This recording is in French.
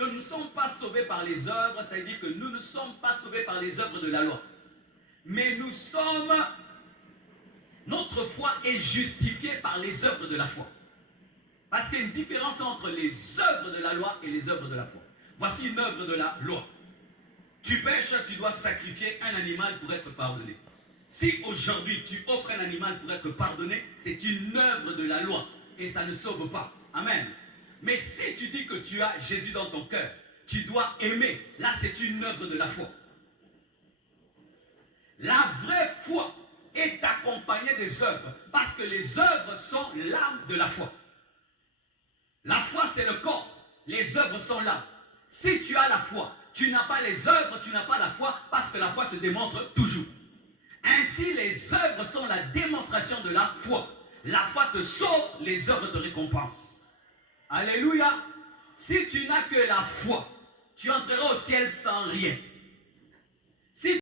que nous ne sommes pas sauvés par les œuvres, ça veut dire que nous ne sommes pas sauvés par les œuvres de la loi. Mais nous sommes, notre foi est justifiée par les œuvres de la foi. Parce qu'il y a une différence entre les œuvres de la loi et les œuvres de la foi. Voici une œuvre de la loi. Tu pêches, tu dois sacrifier un animal pour être pardonné. Si aujourd'hui tu offres un animal pour être pardonné, c'est une œuvre de la loi et ça ne sauve pas. Amen. Mais si tu dis que tu as Jésus dans ton cœur, tu dois aimer. Là, c'est une œuvre de la foi. La vraie foi est accompagnée des œuvres parce que les œuvres sont l'âme de la foi. La foi, c'est le corps. Les œuvres sont l'âme. Si tu as la foi, tu n'as pas les œuvres, tu n'as pas la foi parce que la foi se démontre toujours. Ainsi, les œuvres sont la démonstration de la foi. La foi te sauve, les œuvres te récompensent. Alléluia. Si tu n'as que la foi, tu entreras au ciel sans rien.